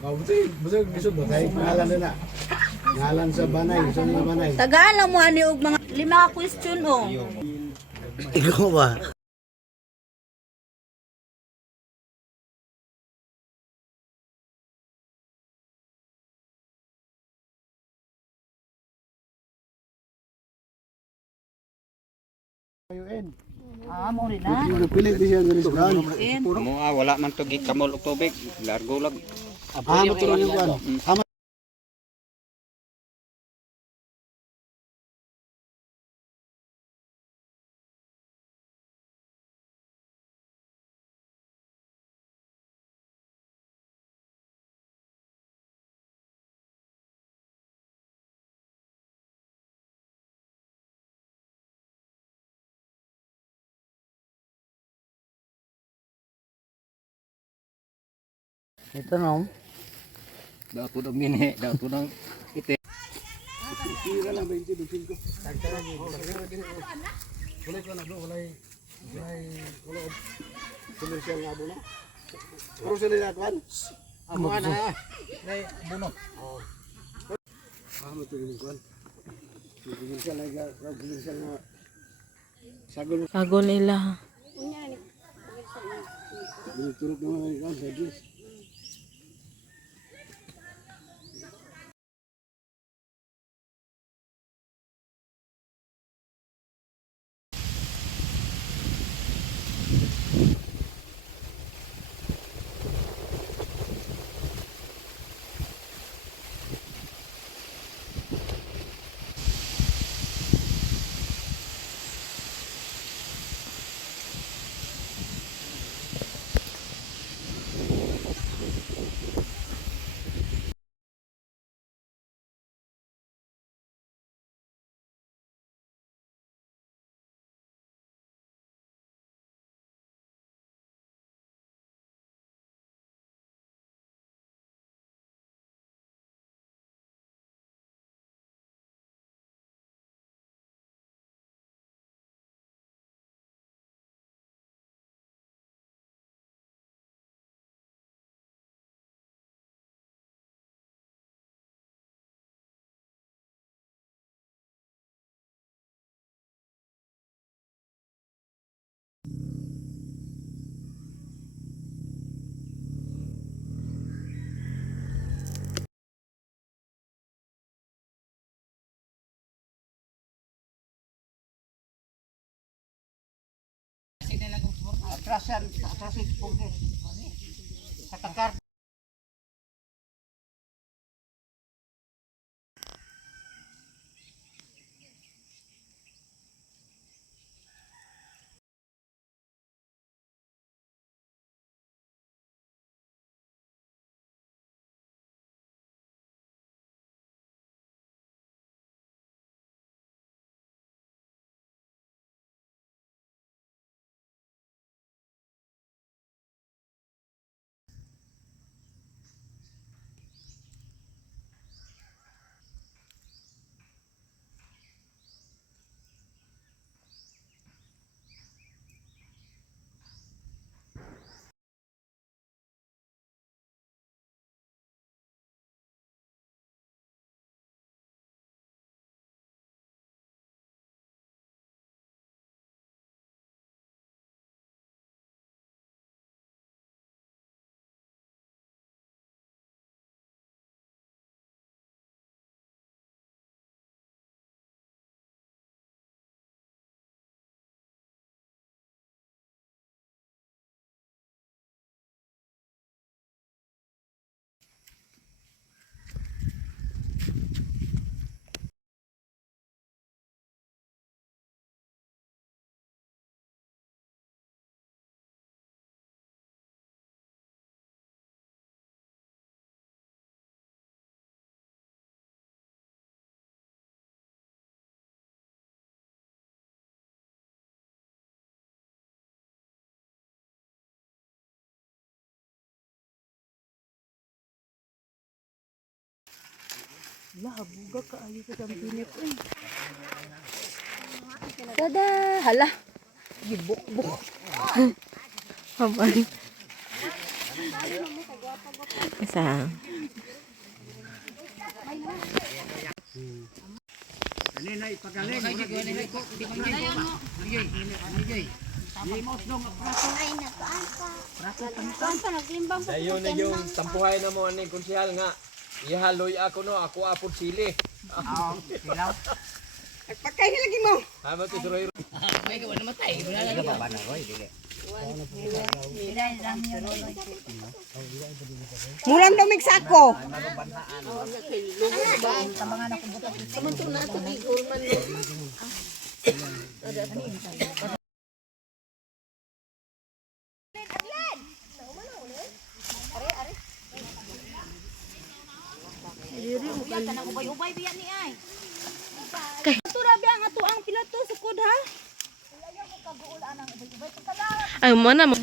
Busog gisod ba kay ngalan na. Ngalan sa banay, sa mga banay. Tagaan mo ani og mga 5 ka question oh. Ikaw ba? Mo rin na. Pili di siya garis brand. Mo wala man to gikamol og tubig, largo lang. Mo turon yung kan. Ito no. Daw to ng mini, daw to ng ite. Tira lang 20 25. Tagtara gi. Kulay ko na bro, kulay komersyal nga bo na. Pero sila na kan. Amo ana. Nay bunot. Oh. Mo turon kan. Komersyal nga, komersyal nga. Sagol nila. Turut naman kan sa gis. Atrasan pugis. Sa takar. Buga ka ayo sa pinip eh. Tada, hala. Gibok-bok. Habang. Isa. Ani na ipagaling. Dayo na yung tampuhay na mo ani konsyal nga. Ihaloy ako no, ako apod sili. Pagkain lagi mo. Hama ti suroy. Murang dumig sako. Ubay-ubay biyan ni ay. Kay ato rabi ang ato ang pilato sukod ha. Ay, mana mo.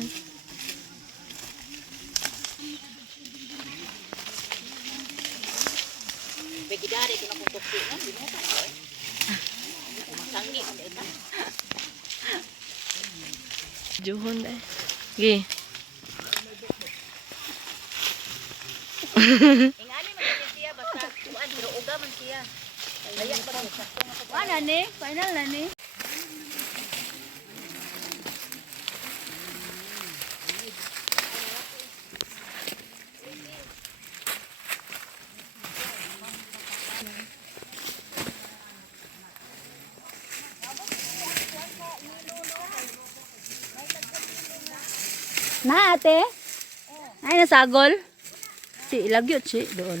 Begidari ko na kung tukti na, di mo ta. Masanggi ko ita. Juhon deh. Gi. Ingani man siya basta kuan pero uga man siya. Layak pa siya. Mana ni? Final na ni. Na ate? Ay nasagol? Si ilagyot si doon.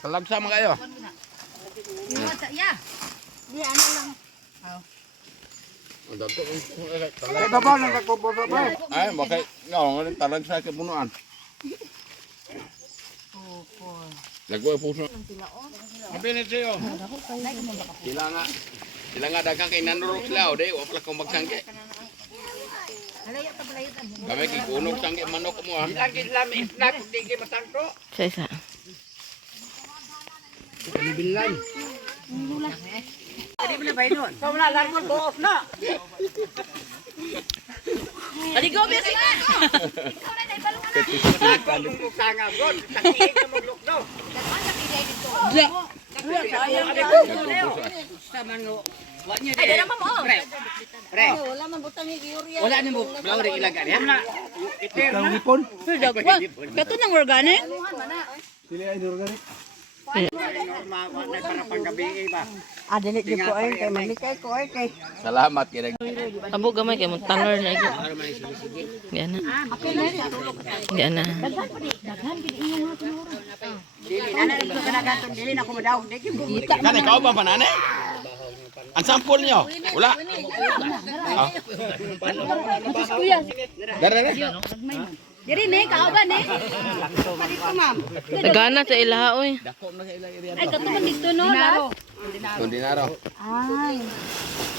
Kalagsa man kayo. Di ano lang. Kay babaw nang nagpupupo. Ay, bakay ngaw ng talagsa kay punuan. Lagwa puso. Mabinit siyo. Sila nga dagang kay nanurok sila o di wa pala kong magsangge. Kami kikunog sangge manok mo ha. Lagi lang isnak di kay matangko. Sa isa. Kanibilan. Adi go bes. Ay dala mo. Wala man butang ni urea. Wala ni mo blawri ilagan ya. Ikaw hipon. Kato nang organic. Dili ay organic. Para panggabi ba. Adili gyud ko ay kay manikay ko ay kay. Salamat kay Abo gamay kay mo taller na igi. Gana. Gana. Dili na ito kanagaton dili na ko madaw. Kita Kan ikaw ba panane? Ang sample nyo? Wala. kuya. Dara na. Diri ni kao ba ni? Dito ma'am. Nagana sa ilaha oy. Ay kato man dito no. Dinaro. Kundinaro. Ay.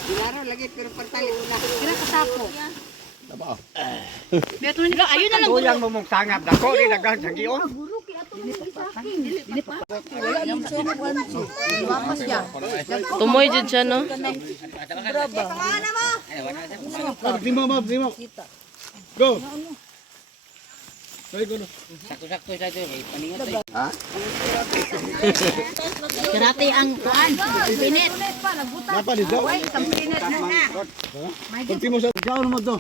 Dinaro lagi pero pertali una. Kira kasako. Taba. Beto ni ayun na lang Tuyang mo mong sangap dako ni dagang sangion. Tumoy jud siya no. Dimo mo, dimo. Go. Ay go. Ha? Karate ang kuan. Pinit. Napa dito? Kunti mo sa gaon mo to.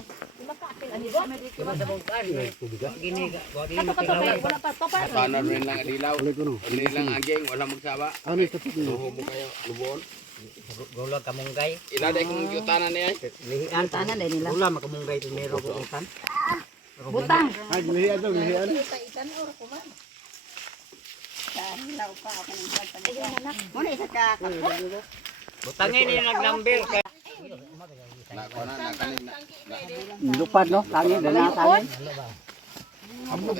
Paano rin lang adilaw? Rin lang aging, wala magsawa. Ano ito? Luho mo kayo, lubuon. Gulag kamunggay. Iladay kong yutanan niya. Lihian tanan dai nila. Ulam kamunggay primero ko utan. Butang. Ay, lihian to, lihian. Muna isa ka. Butangin ni nagnambil kay Nakanig na. lupad no, sangin dala sangin.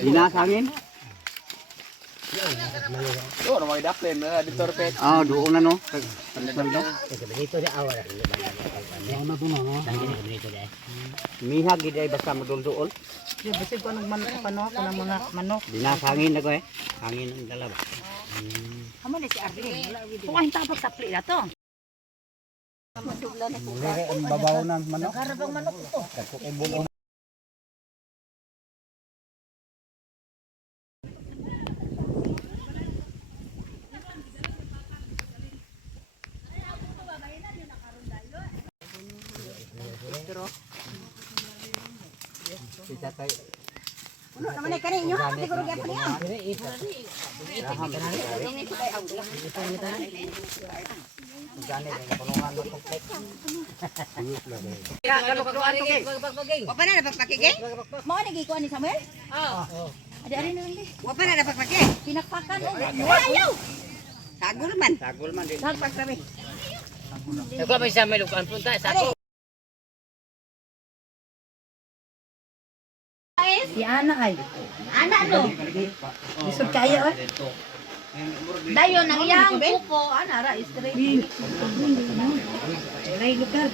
Dina sangin. Yo, na may daplin na dito repet. Ah, doon na no. Mihag gid ay basta madulduol. Bisig ko nang manok pa no kanang mga manok. Dina sangin na ko eh. Sangin ang dala ba. Amo ni si Arlene. Kung ay tapos sapli na to. Ang babaw ng manok. Karabang manok ito. si tatay. Ano naman ay kaninyo? Siguro gyud pa niya. Gani ning kulungan mo komplek. Wa pa na napagpakigay? Mao ni gikuan ni Samuel? Oo. Ada rin nang di. Wa pa na napagpakigay? Pinakpakan mo. Ayaw. Sagol man din. Sagpag sabi. Ako may sa melukan punta sa ako. Si Ana ay. Ana no. Bisod kayo eh. Dayon ang iyang kuko ana ra straight. Ray lugar.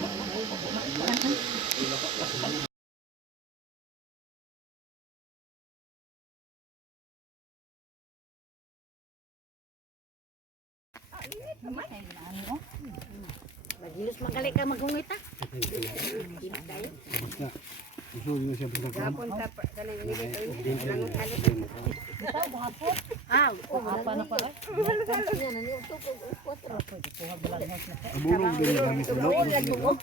Magilos magaling ka magungit ah. Gusto niyo siya buka. Gapon ka kanang langot alit. Apa na pala? Abulong din kami sa loob.